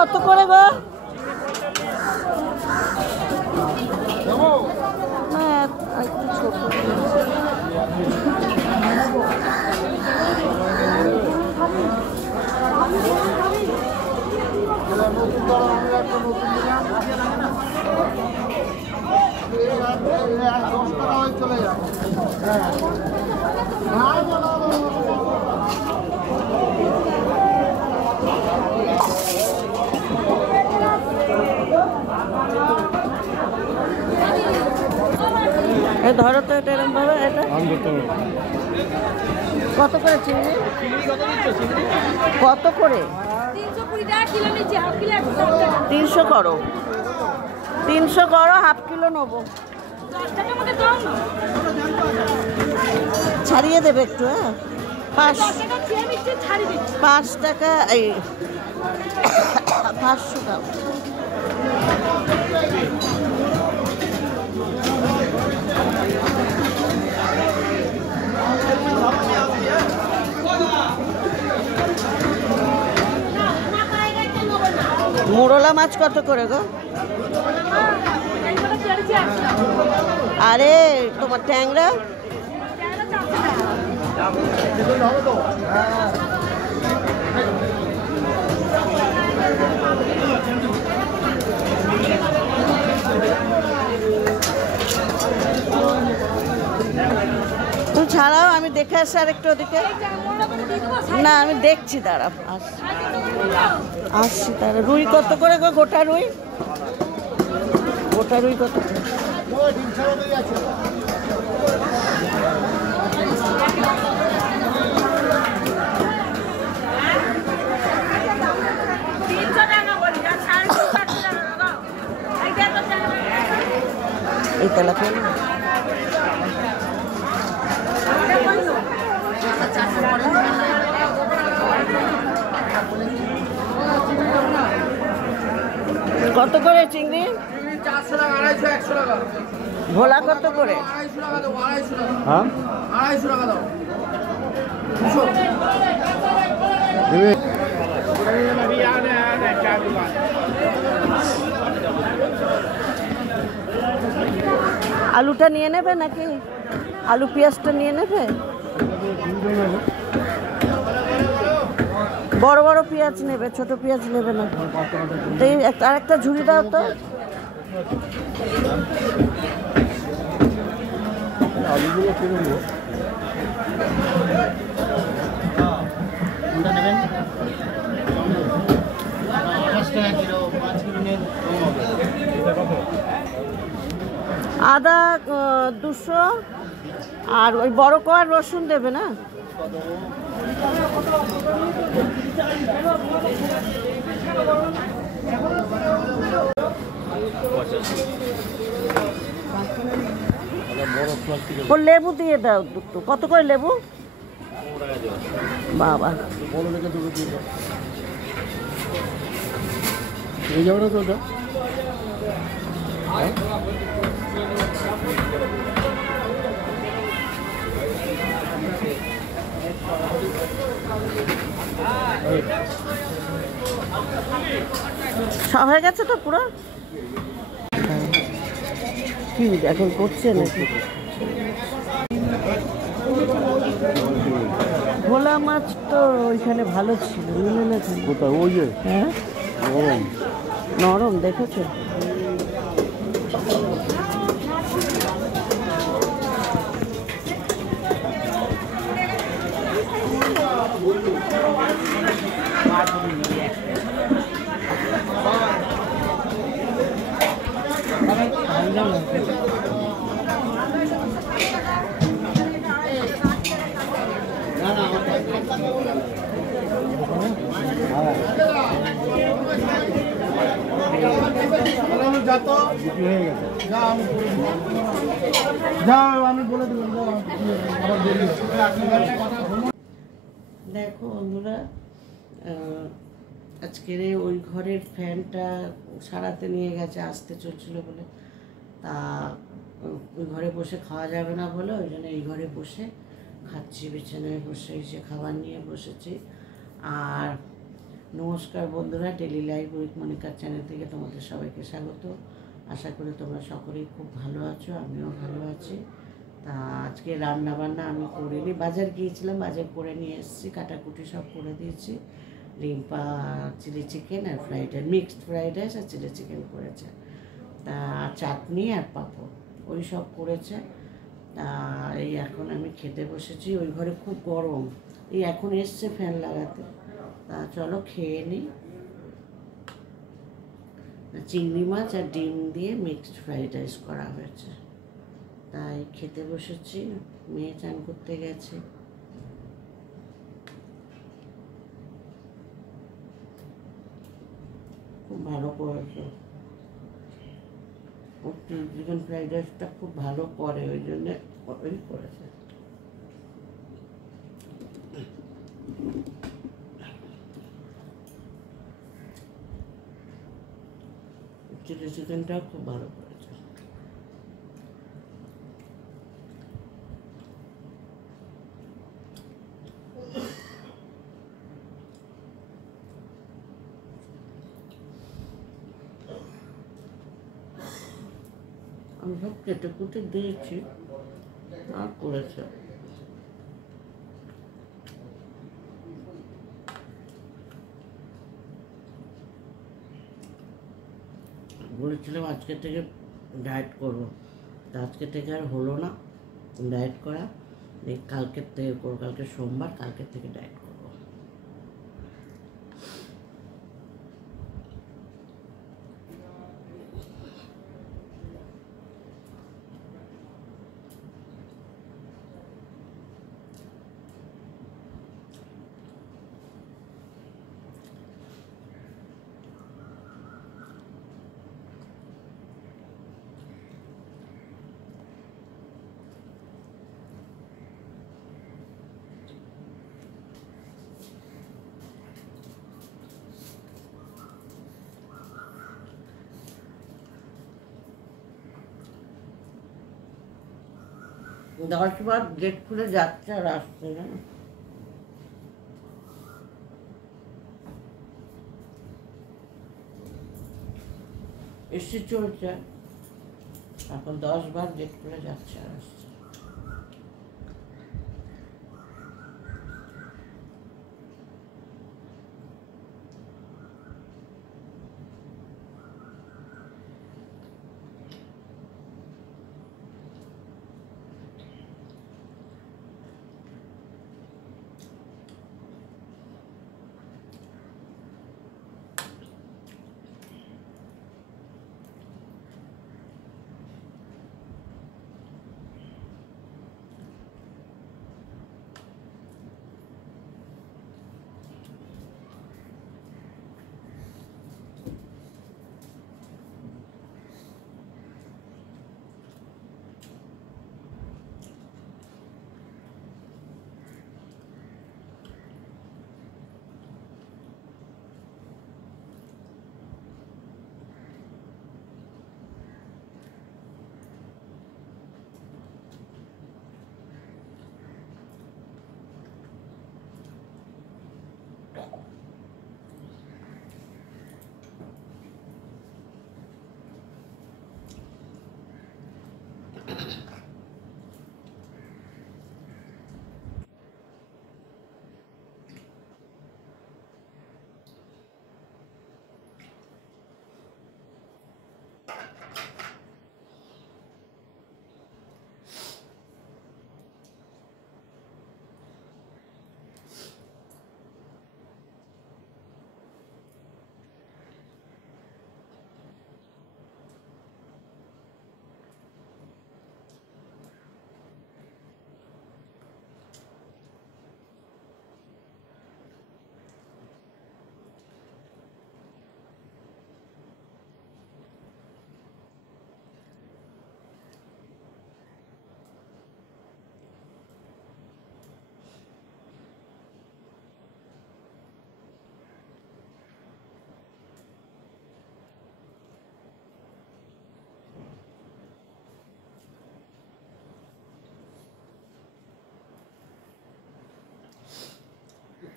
কত করে গো? ছোট চলে যাবে। ধরো তো এটা এরকম ভাবে। এটা কত করে চিংড়ি? কত করে? 300 করো, 300 করো, হাফ কিলো নেবো। ছাড়িয়ে দেবে একটু। হ্যাঁ, 5 টাকা, এই 500 টাকা। মোরলা মাছ কত করে গো? আরে তোমার ট্যাংরা তুমি ছাড়াও, আমি দেখে আসি আর একটু ওদিকে। না আমি দেখছি, দাঁড়া আসছি তারা। রুই কত করে গো? গোটা রুই, গোটা রুই কত করে? এই তেলাপিয়া কত করে? চিংড়ি 400 টাকা, 250, 100 টাকা। ভোলা কত করে? 250 টাকা দাও, 250 টাকা। হ্যাঁ, 250 টাকা দাও। আলুটা নিয়ে নেবে নাকি? আলু পেঁয়াজটা নিয়ে নেবে? বড় বড় পেঁয়াজ নেবে, ছোট পেঁয়াজ নেবে না? আর একটা ঝুড়ি দাও তো। আলুগুলো কিনে নেবো। কোনটা নেবেন? 28 টাকা কিলো, 5 কিলো নেন কম হবে। আদা 200, আর ওই বড় কোয়ার রসুন দেবে না? ও লেবু দিয়ে দাও দুটো। কত করে লেবু? বাবা এই যাবে না তো ওটা? সব হয়ে গেছে তো পুরো? কি এখন করছে নাকি? ভোলা মাছ তো ওইখানে ভালো ছিল, নিলে না? কোথায়? ওই যে হ্যাঁ, নরম নরম দেখেছো? দেখো বন্ধুরা, আজকের ওই ঘরের ফ্যানটা সারাতে নিয়ে গেছে, আসতে চলছিল বলে। তা ওই ঘরে বসে খাওয়া যাবে না বলে ওই জন্য এই ঘরে বসে খাচ্ছি, বিছানায় বসে এসে খাবার নিয়ে বসেছি। আর নমস্কার বন্ধুরা, ডেলি লাইফ উইথ মনিকার চ্যানেল থেকে তোমাদের সবাইকে স্বাগত। আশা করি তোমরা সকলেই খুব ভালো আছো, আমিও ভালো আছি। তা আজকে রান্না বান্না আমি করিনি, বাজার গিয়েছিলাম, বাজার করে নিয়ে এসেছি, কাটাকুটি সব করে দিয়েছি। রিম্পা চিলি চিকেন আর মিক্সড ফ্রাইড রাইস আর চিলি চিকেন করেছে। তা চাটনি আর পাঁপড় ওই সব করেছে। তা এই এখন আমি খেতে বসেছি। ওই ঘরে খুব গরম, এই এখন এসছে ফ্যান লাগাতে। তা চলো খেয়ে নিই। চিংড়ি মাছ আর ডিম দিয়ে মিক্সড ফ্রাইড রাইস করা হয়েছে, তাই খেতে বসেছি। মেয়ে চান করতে গেছে। খুব ভালো করেছে, চিকেন ফ্রাইড রাইসটা খুব ভালো করে, ওই জন্যে ওই করেছে। চিলি চিকেনটাও খুব ভালো করেছে। আমি সব কেটে কুটে দিয়েছি আর করেছে। বলেছিলাম আজকে থেকে ডায়েট করবো, তা আজকে থেকে আর হলো না ডায়েট করা। কালকের থেকে করবো, কালকে সোমবার, কালকের থেকে ডায়েট করবো। দশবার গেট খুলে যাচ্ছে আর আসছে না। এসে চলছে, এখন 10বার গেট খুলে যাচ্ছে আর আসছে।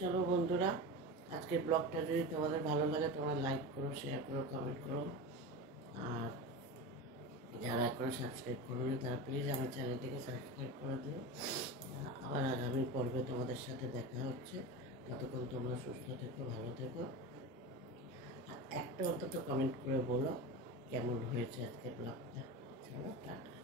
চলো বন্ধুরা, আজকের ব্লগটা যদি তোমাদের ভালো লাগে তোমরা লাইক করো, শেয়ার করো, কমেন্ট করো। আর যারা এখনো সাবস্ক্রাইব করোনি তারা প্লিজ আমার চ্যানেলটিকে সাবস্ক্রাইব করে দিও। আবার আগামী পর্বে তোমাদের সাথে দেখা হচ্ছে। ততক্ষণ তোমরা সুস্থ থেকো, ভালো থেকো। আর একটা অন্তত কমেন্ট করে বলো কেমন হয়েছে আজকের ব্লগটা। চলো টাটা।